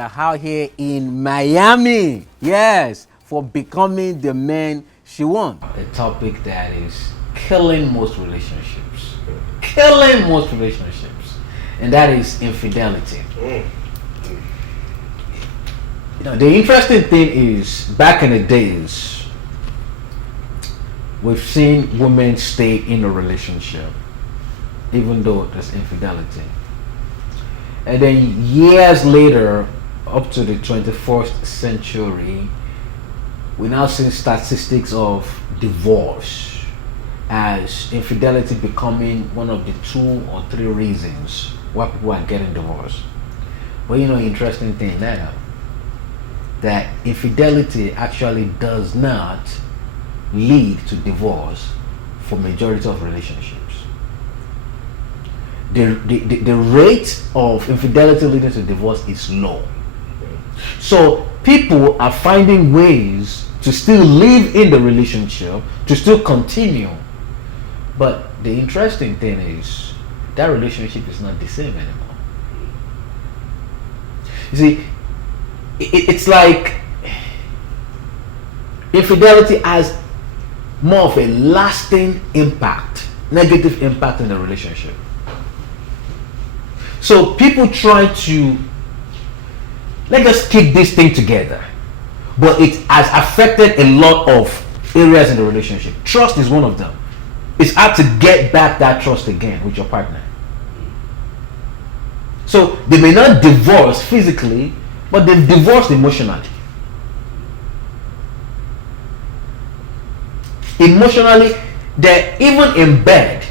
are out here in Miami. Yes, for becoming the man she wants. A topic that is killing most relationships. Killing most relationships. And that is infidelity. You know, the interesting thing is, back in the days, we've seen women stay in a relationship even though there's infidelity. And then years later, up to the 21st century, we now see statistics of divorce as infidelity becoming one of the 2 or 3 reasons why people are getting divorced. But you know, interesting thing now, that infidelity actually does not lead to divorce for majority of relationships. The rate of infidelity leading to divorce is low. So people are finding ways to still live in the relationship, to still continue. But the interesting thing is that relationship is not the same anymore. You see, it's like infidelity has more of a lasting impact, negative impact in the relationship. So people try to, let us keep this thing together, but it has affected a lot of areas in the relationship. Trust is one of them. It's hard to get back that trust again with your partner. So they may not divorce physically, but they've divorced emotionally. Emotionally, they're even in bed.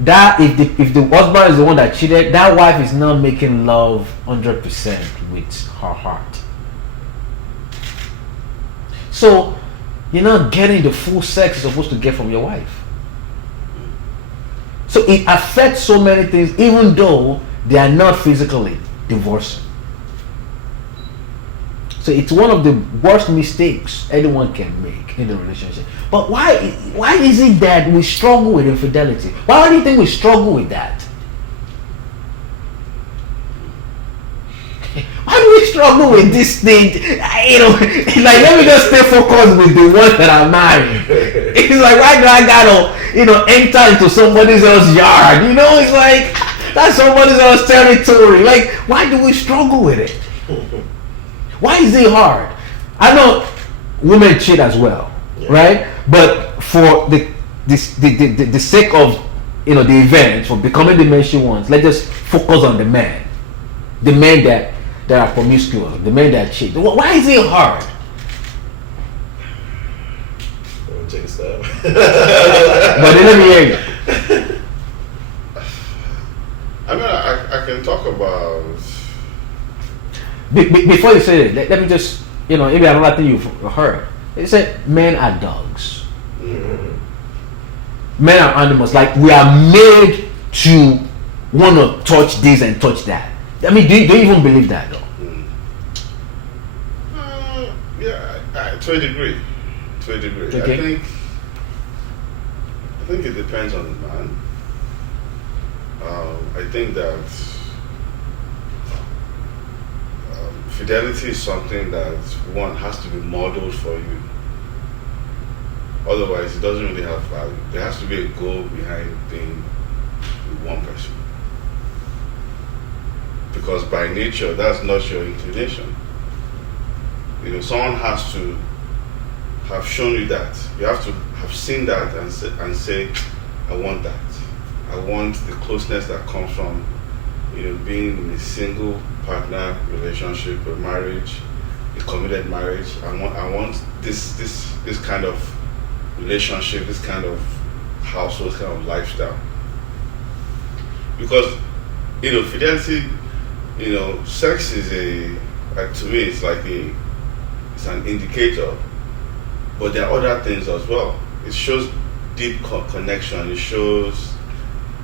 That if the husband is the one that cheated, that wife is not making love 100% with her heart. So you're not getting the full sex you're supposed to get from your wife. So it affects so many things, even though they are not physically divorcing. So it's one of the worst mistakes anyone can make in the relationship. But why is it that we struggle with infidelity? Why do you think we struggle with that? Why do we struggle with this thing? Like, let me just stay focused with the ones that are married. It's like, why do I gotta, enter into somebody else's yard? It's like, that's somebody else's territory. Like, why do we struggle with it? Why is it hard? I know women cheat as well, right? But for the sake of the event, for becoming the man she wants, let's just focus on the men that are promiscuous, the men that cheat. Why is it hard? Take a stab. But let me hear you. I mean, I can talk about. Before you say it, let me just, maybe another thing you've heard. They said men are dogs. Mm-hmm. Men are animals. Like, we are made to want to touch this and touch that. I mean, do you even believe that, though? Yeah, to a degree. Okay. I think it depends on the man. I think that fidelity is something that one has to be modeled for you. Otherwise, it doesn't really have value. There has to be a goal behind being with one person. Because by nature, that's not your inclination. Someone has to have shown you that. You have to have seen that and say, I want that. I want the closeness that comes from being in a single partner relationship, a marriage, a committed marriage. I want this kind of relationship, this kind of household, kind of lifestyle. Because fidelity, sex is to me it's like it's an indicator, but there are other things as well. It shows deep connection. It shows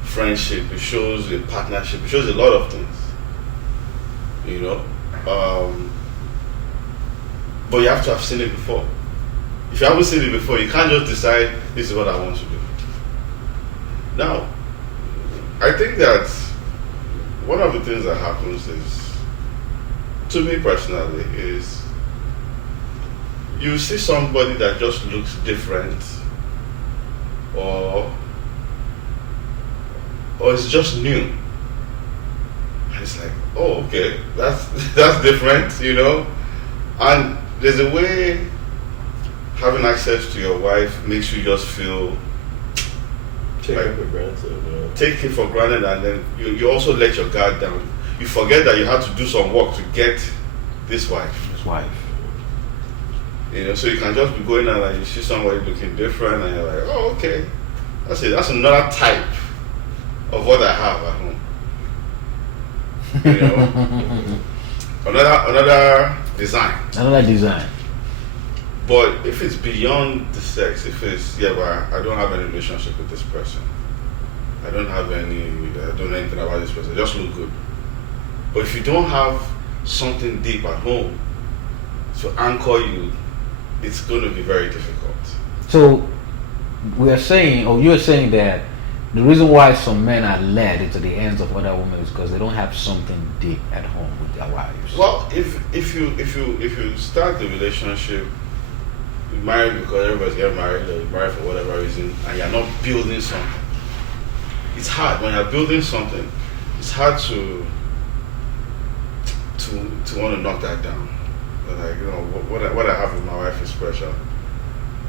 friendship. It shows a partnership. It shows a lot of things. But you have to have seen it before. If you haven't seen it before, you can't just decide this is what I want to do. Now, I think that one of the things that happens is to me personally, is you see somebody that just looks different, or it's just new. And it's like, oh, okay, that's that's different, you know. And there's a way having access to your wife makes you just feel Take it for granted. Yeah. take it for granted, and then you also let your guard down. You forget that you had to do some work to get this wife. His wife. You know, so you can just be going out and you see somebody looking different, and you're like, oh, okay, that's it. That's another type of what I have at home. You know, another design. Another design. But if it's beyond the sex, if it's but I don't have any relationship with this person. I don't know anything about this person. I just look good. But if you don't have something deep at home to anchor you, it's going to be very difficult. So we are saying, or you're saying that the reason why some men are led into the hands of other women is because they don't have something deep at home with their wives. Well, if you start the relationship, you marry because everybody's getting married, or you marry for whatever reason, and you're not building something, it's hard. When you're building something, it's hard to want to knock that down. But like, you know, what I have with my wife is special.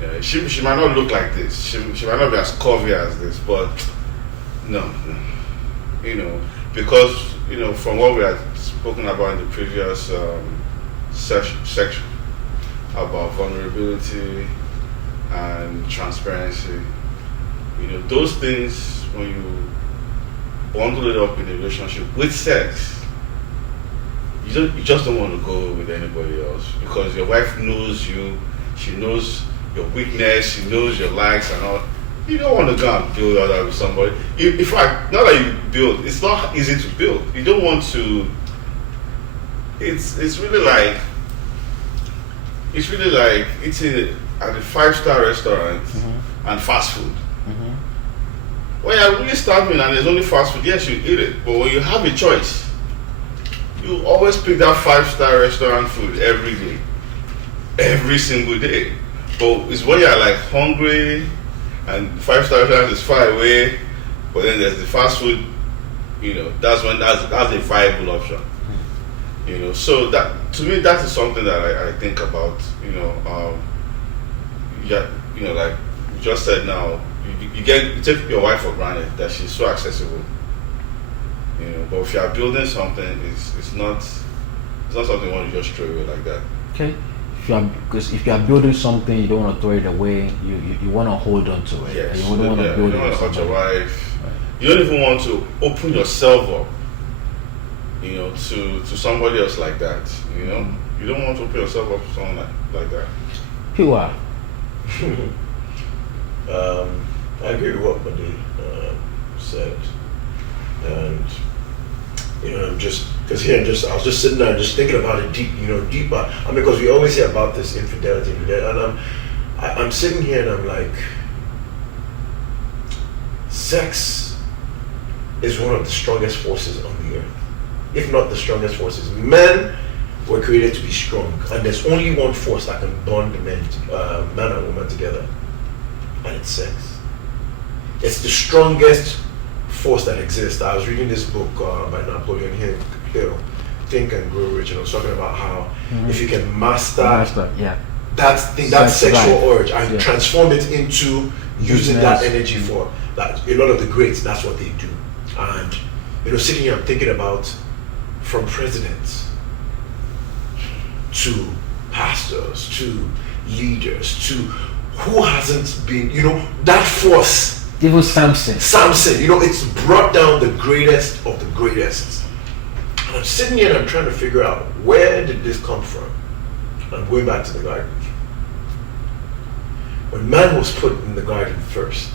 Yeah, she might not look like this. She might not be as curvy as this, but no, you know, because you know, from what we had spoken about in the previous section about vulnerability and transparency, you know, those things, when you bundle it up in a relationship with sex, you just don't want to go with anybody else, because your wife knows you, she knows your weakness, she knows your likes and all. You don't want to go and build all that with somebody. In fact, now that you build, it's not easy to build. You don't want to. It's really like eating at a 5-star restaurant and fast food. When you're really starving and there's only fast food, yes, you eat it. But when you have a choice, you always pick that 5-star restaurant food every day, every single day. But it's when you're like hungry and 5-star restaurant is far away, but then there's the fast food, you know, that's a viable option. You know, so that, to me, that is something that I think about. You know, you know, like you just said now, you take your wife for granted that she's so accessible. You know, but if you are building something, it's not something you want to just throw away like that. Okay. Because if you are building something, you don't want to throw it away. You want to hold on to it. Yes. You don't want to build it. You don't want to hurt your wife. Right. You don't even want to open yourself up, you know, to somebody else like that. You know, you don't want to open yourself up to someone like that. Pure. I agree with what Buddy said, and you know, I was just sitting there and just thinking about it deeper. I mean, because we always hear about this infidelity, and I'm sitting here and I'm like, sex is one of the strongest forces on the earth, if not the strongest forces. Men were created to be strong, and there's only one force that can bond man and woman together, and it's sex. It's the strongest force that exists. I was reading this book by Napoleon Hill, Think and Grow Rich, and I was talking about how if you can master that sexual urge and transform it into using that energy for that. A lot of the greats, that's what they do. And you know, sitting here, I'm thinking about, from presidents to pastors to leaders to who hasn't been, you know, that force. Even Samson, you know, it's brought down the greatest of the greatest. And I'm sitting here and I'm trying to figure out, where did this come from? I'm going back to the garden. When man was put in the garden first,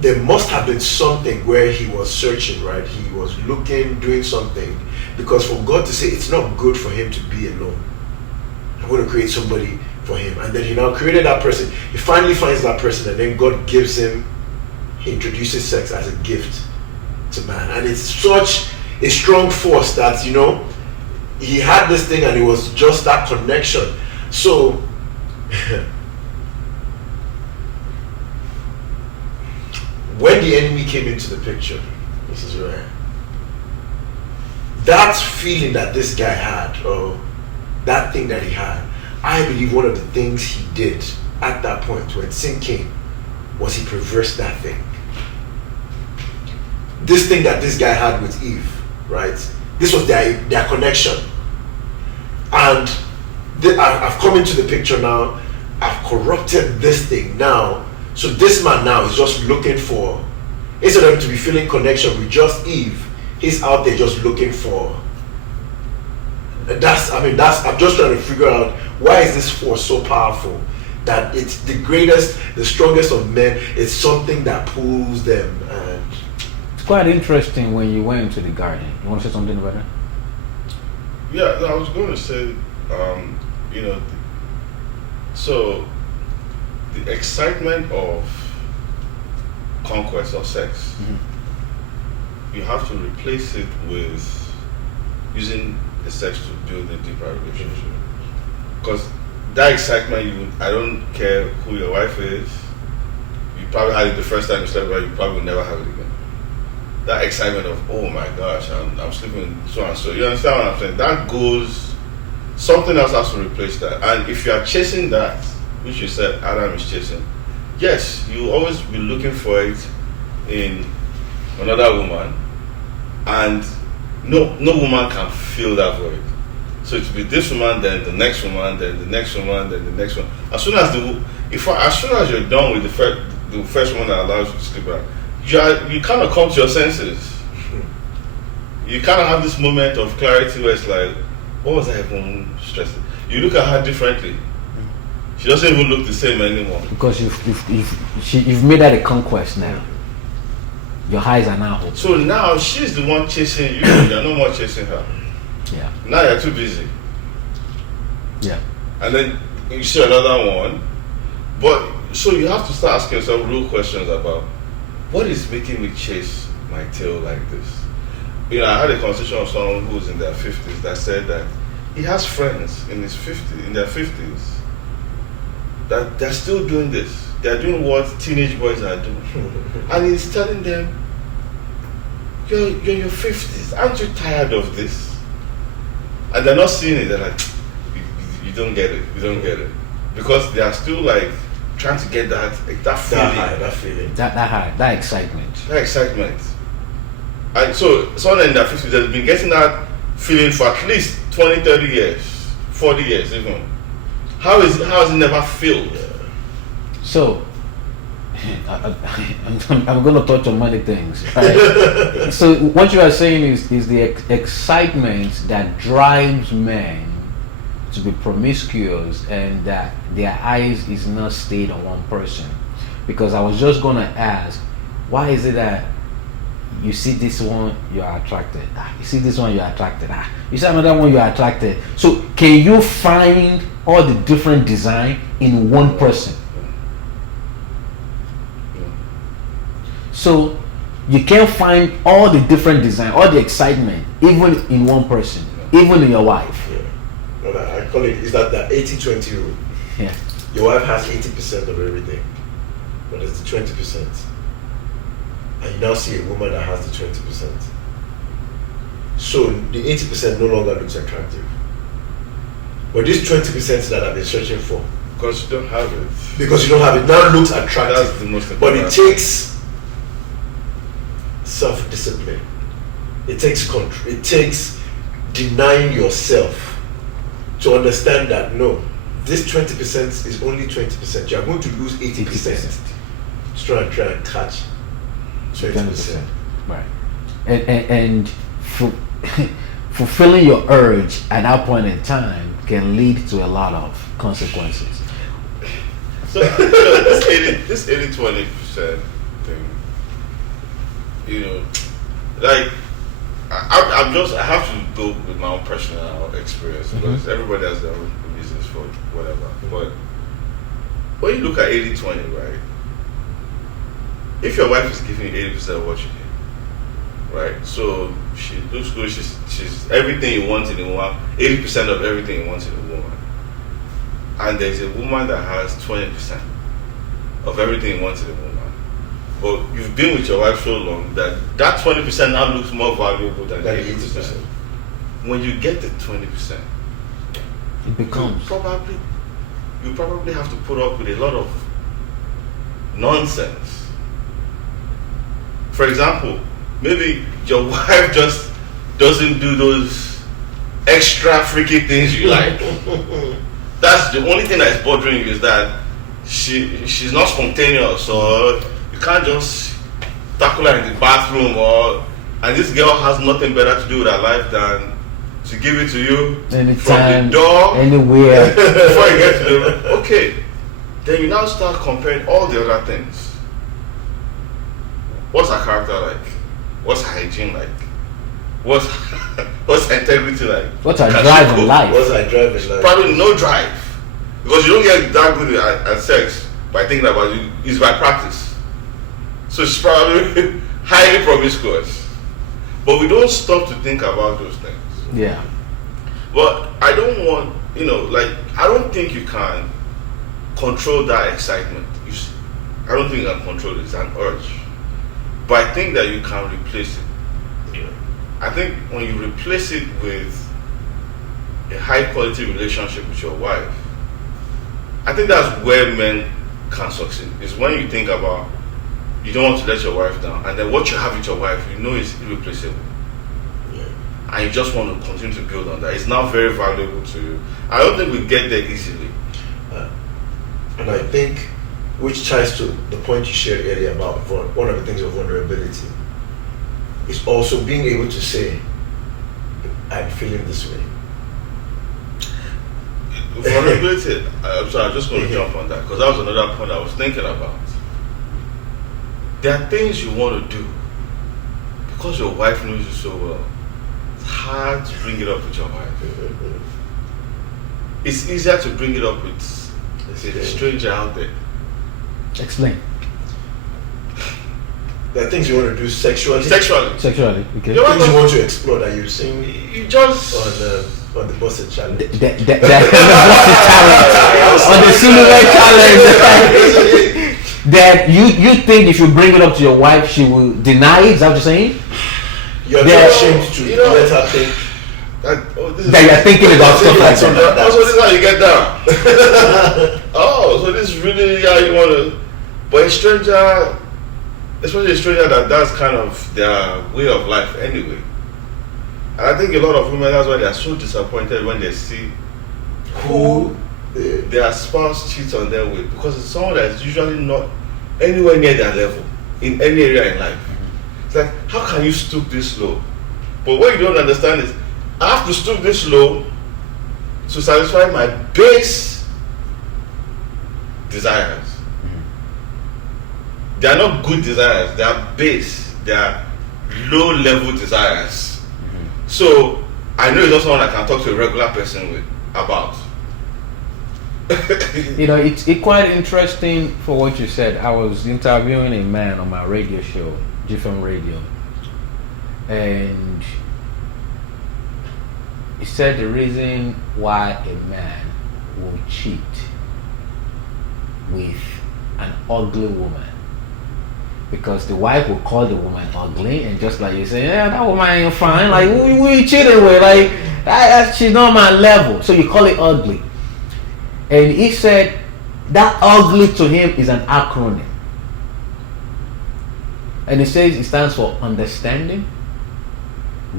there must have been something where he was searching, right? He was looking, doing something, because for God to say it's not good for him to be alone, I'm going to create somebody for him. And then he now created that person. He finally finds that person, and then God gives him, he introduces sex as a gift to man. And it's such a strong force that, you know, he had this thing and it was just that connection. So when the enemy came into the picture, this is where that feeling that this guy had, or that thing that he had, I believe one of the things he did at that point when sin came was he perversed that thing. This thing that this guy had with Eve, right? This was their connection. And I've come into the picture now. I've corrupted this thing now. So this man now is just looking for, instead of him to be feeling connection with just Eve, he's out there just looking for. I'm just trying to figure out, why is this force so powerful that it's the greatest, the strongest of men? It's something that pulls them. And it's quite interesting when you went into the garden. You want to say something about that? Yeah, no, I was going to say, so the excitement of conquest or sex, you have to replace it with using the sex to build a deeper relationship. Because that excitement, I don't care who your wife is, you probably had it the first time you slept with her, you probably will never have it again. That excitement of, oh my gosh, I'm sleeping with so and so. You understand what I'm saying? That goes, something else has to replace that. And if you are chasing that, which you said Adam is chasing, yes, you always be looking for it in another woman, and no woman can fill that void. So it will be this woman, then the next woman, then the next woman, then the next one. As soon as you're done with the first one that allows you to sleep around, you kind of come to your senses. You kind of have this moment of clarity where it's like, what was I even stressing? You look at her differently. She doesn't even look the same anymore. Because you've made that a conquest now. Your eyes are now open. So now she's the one chasing you. You're no more chasing her. Yeah. Now you're too busy. Yeah. And then you see another one. But so you have to start asking yourself real questions about, what is making me chase my tail like this? I had a conversation with someone who's in their 50s that said that he has friends in their 50s that they're still doing this. They're doing what teenage boys are doing. And he's telling them, you're in your 50s, aren't you tired of this? And they're not seeing it. They're like, you don't get it. You don't get it. Because they are still like trying to get that feeling. That high, that excitement. That excitement. And so someone in their 50s has been getting that feeling for at least 20, 30 years, 40 years even. How has it never filled? So, I'm going to touch on many things. Right? So what you are saying is the excitement that drives men to be promiscuous, and that their eyes is not stayed on one person. Because I was just going to ask, why is it that you see this one, you are attracted. You see this one, you are attracted. You see another one, you are attracted. So can you find all the different design in one person? So you can find all the different design, all the excitement, even in one person, even in your wife. Yeah. No, I call it, is that the 80-20 rule. Yeah. Your wife has 80% of everything, but it's the 20%. And you now see a woman that has the 20%. So the 80% no longer looks attractive. But this 20% that I've been searching for, because you don't have it. Because you don't have it, now looks attractive. That's the most important. But it takes self-discipline. It takes control. It takes denying yourself to understand that no, this 20% is only 20%. You are going to lose 80%. Try and catch 20%. Right. And fulfilling your urge at that point in time can lead to a lot of consequences. So this 80-20% thing, like I have to go with my own personal experience, because everybody has their own reasons for whatever. But when you look at 80-20, right? If your wife is giving you 80% of what you get, right? So she looks good. She's everything you want in a woman. 80% of everything you want in a woman. And there's a woman that has 20% of everything you want in a woman. But you've been with your wife so long that 20% now looks more valuable than the 80%. When you get the 20%, it becomes you probably have to put up with a lot of nonsense. For example, maybe your wife just doesn't do those extra freaky things you like. That's the only thing that's bothering you, is that she's not spontaneous, or you can't just tackle her in the bathroom, and this girl has nothing better to do with her life than to give it to you anytime, from the door, anywhere. before you get to the room. Okay, then you now start comparing all the other things. What's her character like? What's her hygiene like? What's her integrity like? What's her drive in life? What's her drive in life? Probably no drive, because you don't get that good at sex by thinking about it. It's by practice. So she's probably highly promiscuous. But we don't stop to think about those things. Yeah. But I don't want, I don't think you can control that excitement. I don't think you can control it. It's an urge. But I think that you can replace it. Yeah. I think when you replace it with a high quality relationship with your wife, I think that's where men can succeed. Is when you think about, you don't want to let your wife down, and then what you have with your wife, you know, is irreplaceable. Yeah. And you just want to continue to build on that. It's now very valuable to you. I don't think we get there easily. And I think, which ties to the point you shared earlier about one of the things of vulnerability, is also being able to say, I'm feeling this way. Vulnerability, I'm sorry, I'm just going to jump on that, because that was another point I was thinking about. There are things you want to do because your wife knows you so well. It's hard to bring it up with your wife. It's easier to bring it up with a stranger out there. Explain. There are things you want to do sexually. Sexually, okay. Things you want to explore that you've seen You just on the Busted Challenge. On the Silhouette Challenge. That you think if you bring it up to your wife, she will deny it? Is that what you're saying? You're not ashamed to let her think that you're thinking about stuff like that. Also, this is how you get down. So this is really how you want to. But a stranger, especially a stranger that's kind of their way of life anyway. And I think a lot of women, that's why they are so disappointed when they see who their spouse cheats on them with, because it's someone that's usually not anywhere near their level in any area in life. It's like, how can you stoop this low? But what you don't understand is, I have to stoop this low to satisfy my base desires. They are not good desires, they are base, they are low level desires. So I know it's not someone I can talk to a regular person with about. It's quite interesting for what you said. I was interviewing a man on my radio show, GFM Radio, and he said the reason why a man will cheat with an ugly woman, because the wife will call the woman ugly, and just like you say, yeah, that woman ain't fine, like who you cheating with, like she's not my level, so you call it ugly. And he said that ugly to him is an acronym. And he says it stands for understanding,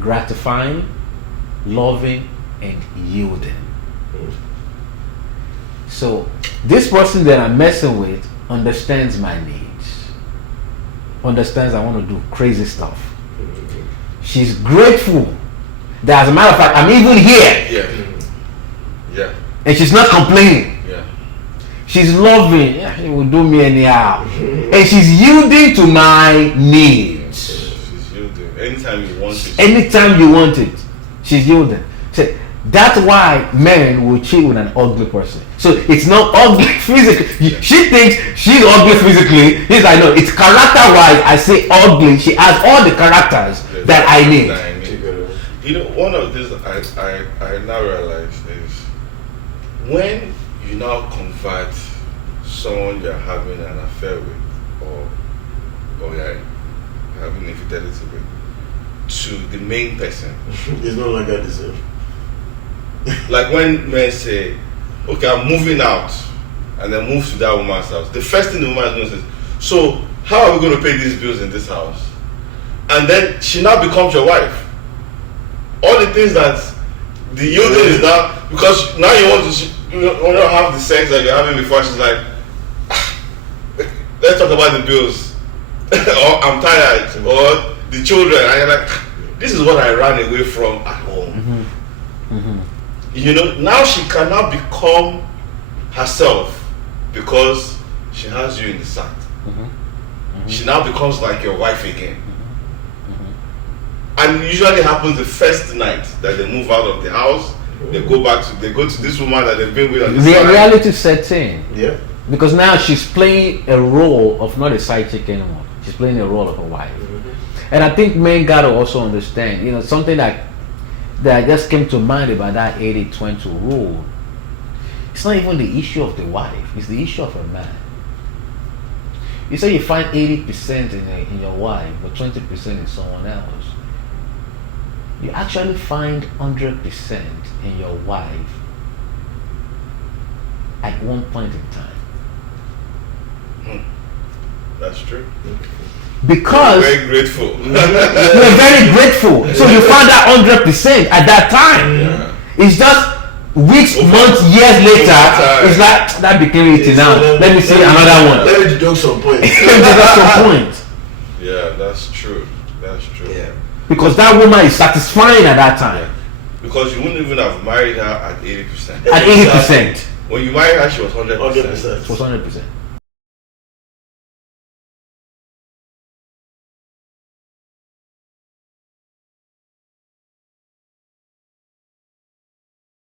gratifying, loving, and yielding. So this person that I'm messing with understands my needs, understands I want to do crazy stuff. She's grateful that, as a matter of fact, I'm even here. Yeah. And she's not complaining. Yeah. She's loving. Yeah, it will do me anyhow. And she's yielding to my needs. She's yielding. Anytime you want it. Anytime you want it, she's yielding. So That's why men will cheat with an ugly person. So it's not ugly physically. She thinks she's ugly physically. He's like, no, it's character-wise. I say ugly. She has all the characters that I need. You know, one of these I now realize is when you now convert someone you're having an affair with or you're having infidelity with to the main person. It's no longer the same. Like when men say, okay, I'm moving out, and then move to that woman's house. The first thing the woman knows is, so how are we going to pay these bills in this house? And then she now becomes your wife. All the things that the yielding is now, because now you want to have the sex that you're having before. She's like, let's talk about the bills, or I'm tired, or the children. And you're like, this is what I ran away from at home. You know, now she can now become herself because she has you in the sack. She now becomes like your wife again. And it usually happens the first night that they move out of the house. They go to this woman that they've been with on the side. Reality sets in. Yeah. Because now she's playing a role of not a side chick anymore. She's playing a role of a wife. And I think men gotta also understand, you know, something that just came to mind about that 80-20 rule. It's not even the issue of the wife, it's the issue of a man. You say you find 80% in your wife, but 20% in someone else. You actually find 100% in your wife at one point in time. That's true. Because you're very grateful. You're very grateful. So you found that 100% at that time. Yeah. It's just weeks, months, years later. It's like that became 80 now. Let me see another one. Let me deduct some points. Yeah, that's true. That's true. Yeah. Because that woman is satisfying at that time. Because you wouldn't even have married her at 80%. At 80%. When you married her, she was 100%. 100%. It was 100%.